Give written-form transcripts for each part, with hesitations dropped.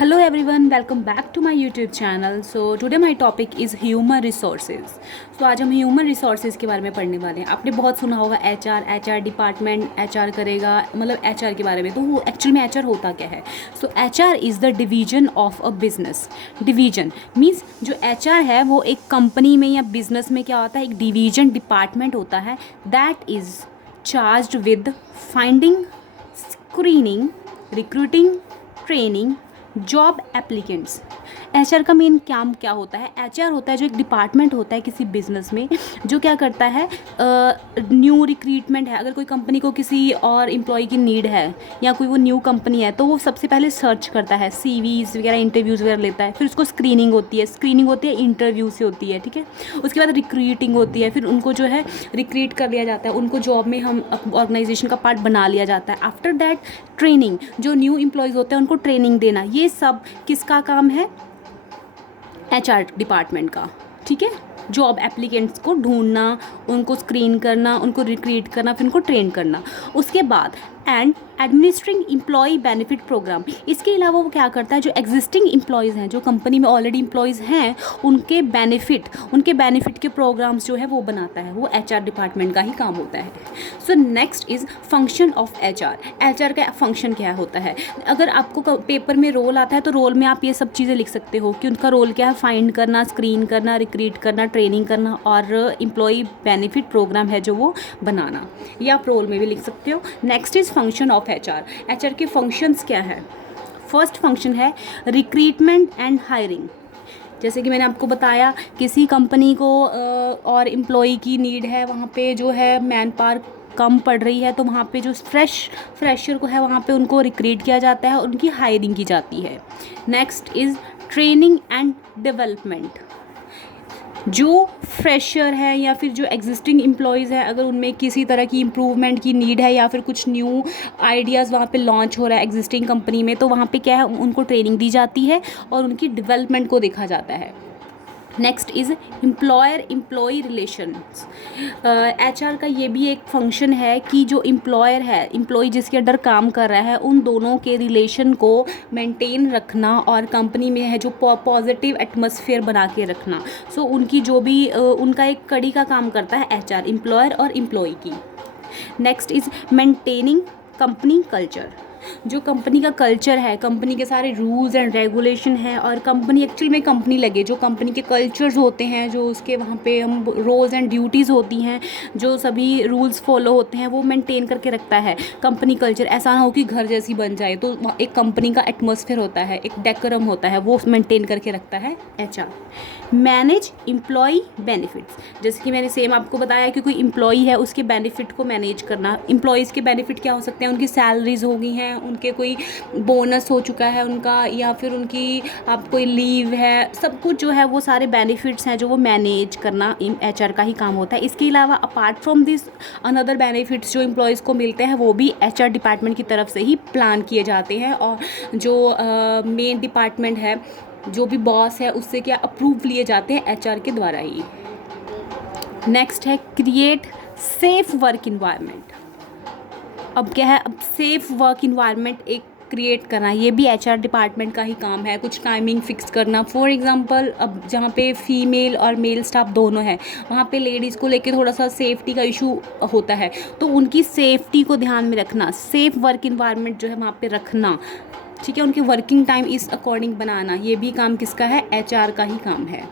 Hello everyone, welcome back to my YouTube channel. So today my topic is human resources. So आज हम human resources के बारे में पढ़ने वाले हैं. आपने बहुत सुना होगा एचआर डिपार्टमेंट एचआर करेगा, मतलब एचआर के बारे में. तो वो एक्चुअल में एचआर होता क्या है? So HR is the division of a business. Division means जो एचआर है वो एक कंपनी में या बिजनेस में क्या होता है, एक डिवीजन डिपार्टमेंट होता है that is charged with finding, screening, recruiting, training job applicants. HR का मेन काम क्या होता है? एचआर होता है जो एक डिपार्टमेंट होता है किसी बिजनेस में, जो क्या करता है, न्यू रिक्रूटमेंट है. अगर कोई कंपनी को किसी और एम्प्लॉय की नीड है या कोई वो न्यू कंपनी है तो वो सबसे पहले सर्च करता है, सीवीज वगैरह, इंटरव्यूज़ वगैरह लेता है. फिर उसको स्क्रीनिंग होती है इंटरव्यू से होती है, ठीक है. उसके बाद रिक्रूटिंग होती है, फिर उनको जो है रिक्रूट कर लिया जाता है, उनको जॉब में हम ऑर्गेनाइजेशन का पार्ट बना लिया जाता है. आफ्टर दैट ट्रेनिंग, जो न्यू एम्प्लॉयज़ होते हैं उनको ट्रेनिंग देना. ये सब किसका काम है? एचआर डिपार्टमेंट का, ठीक है. जॉब एप्लीकेंट्स को ढूंढना, उनको स्क्रीन करना, उनको रिक्रूट करना, फिर उनको ट्रेन करना. उसके बाद and administering employ benefit program. इसके अलावा वो क्या करता है, जो एग्जिस्टिंग एम्प्लॉयज़ हैं, जो कंपनी में ऑलरेडी एम्प्लॉयज़ हैं, उनके बेनिफिट के प्रोग्राम्स जो है वो बनाता है. वो एचआर डिपार्टमेंट का ही काम होता है. So next is function of HR. HR का फंक्शन क्या होता है? अगर आपको पेपर में रोल आता है तो रोल में आप ये सब चीज़ें लिख सकते हो कि उनका रोल क्या है. फाइंड करना, स्क्रीन करना, रिक्रूट करना, ट्रेनिंग करना और एम्प्लॉय बेनिफिट प्रोग्राम है जो वो बनाना. ये आप रोल में भी लिख सकते हो. Next is function of HR. HR के फंक्शंस क्या है? फर्स्ट फंक्शन है रिक्रूटमेंट एंड हायरिंग. जैसे कि मैंने आपको बताया, किसी कंपनी को और एम्प्लॉय की नीड है, वहाँ पे जो है मैन पावर कम पड़ रही है, तो वहाँ पे जो फ्रेशर को है वहाँ पे उनको रिक्रूट किया जाता है, उनकी हायरिंग की जाती है. Next is training and development. जो फ्रेशर है या फिर जो एग्जिस्टिंग एम्प्लॉयज़ हैं, अगर उनमें किसी तरह की इम्प्रूवमेंट की नीड है या फिर कुछ न्यू आइडियाज़ वहाँ पे लॉन्च हो रहा है एग्जिस्टिंग कंपनी में, तो वहाँ पे क्या है, उनको ट्रेनिंग दी जाती है और उनकी डेवलपमेंट को देखा जाता है. Next is employer employee relations. HR का ये भी एक फंक्शन है कि जो एम्प्लॉयर है, एम्प्लॉई जिसके अंडर काम कर रहा है, उन दोनों के रिलेशन को मेंटेन रखना और कंपनी में है जो पॉजिटिव एटमॉस्फेयर बना के रखना. सो उनकी जो भी उनका एक कड़ी का काम करता है एचआर, एम्प्लॉयर और एम्प्लॉई की. Next is maintaining company culture. जो कंपनी का कल्चर है, कंपनी के सारे रूल्स एंड रेगुलेशन हैं, और कंपनी एक्चुअल में कंपनी लगे, जो कंपनी के कल्चर्स होते हैं, जो उसके वहाँ पे हम रोल्स एंड ड्यूटीज़ होती हैं, जो सभी रूल्स फॉलो होते हैं, वो मेंटेन करके रखता है कंपनी कल्चर. ऐसा ना हो कि घर जैसी बन जाए. तो एक कंपनी का एटमॉस्फेयर होता है, एक डेकोरम होता है, वो मेंटेन करके रखता है एचआर. Manage employ benefits. जैसे कि मैंने सेम आपको बताया कि कोई एम्प्लॉय है, उसके बेनिफिट को मैनेज करना. एम्प्लॉयज़ के बेनिफिट क्या हो सकते हैं? उनकी सैलरीज हो गई हैं, उनके कोई बोनस हो चुका है उनका, या फिर उनकी आप कोई लीव है, सब कुछ जो है वो सारे बेनिफिट्स हैं जो वो मैनेज करना एचआर का ही काम होता है. इसके अलावा apart from this another benefits जो एम्प्लॉयज़ को मिलते हैं वो भी एचआर डिपार्टमेंट की तरफ से ही प्लान किए जाते हैं, और जो मेन डिपार्टमेंट है, जो भी बॉस है, उससे क्या अप्रूव लिए जाते हैं एचआर के द्वारा ही. नेक्स्ट है क्रिएट सेफ वर्क इन्वायरमेंट. अब क्या है, अब सेफ वर्क इन्वायरमेंट एक क्रिएट करना, ये भी एचआर डिपार्टमेंट का ही काम है. कुछ टाइमिंग फिक्स करना. फॉर एग्जांपल, अब जहाँ पे फीमेल और मेल स्टाफ दोनों हैं, वहाँ पे लेडीज़ को लेके थोड़ा सा सेफ्टी का इशू होता है, तो उनकी सेफ्टी को ध्यान में रखना, सेफ वर्क इन्वायरमेंट जो है वहाँ पे रखना, ठीक है. उनके वर्किंग टाइम इस अकॉर्डिंग बनाना, ये भी काम किसका है? एचआर का ही काम है.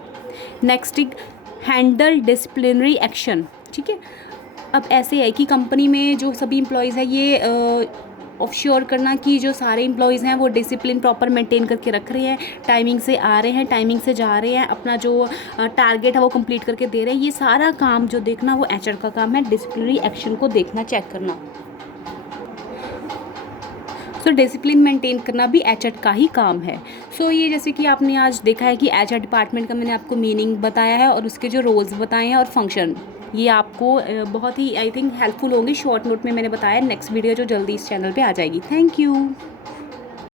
नेक्स्ट हैंडल डिसिप्लिनरी एक्शन, ठीक है. अब ऐसे है कि कंपनी में जो सभी एम्प्लॉयज़ हैं, ये ऑफश्योर करना कि जो सारे एम्प्लॉयज़ हैं वो डिसिप्लिन प्रॉपर मेंटेन करके रख रहे हैं, टाइमिंग से आ रहे हैं, टाइमिंग से जा रहे हैं, अपना जो टारगेट है वो कंप्लीट करके दे रहे हैं. ये सारा काम जो देखना वो एचआर का काम है, डिसिप्लिनरी एक्शन को देखना, चेक करना. सो डिसिप्लिन मेंटेन करना भी एचआर का ही काम है. सो ये जैसे कि आपने आज देखा है कि एचआर डिपार्टमेंट का मैंने आपको मीनिंग बताया है और उसके जो रोल्स बताए हैं और फंक्शन, ये आपको बहुत ही आई थिंक हेल्पफुल होंगे. शॉर्ट नोट में मैंने बताया. नेक्स्ट वीडियो जो जल्दी इस चैनल पे आ जाएगी. Thank you.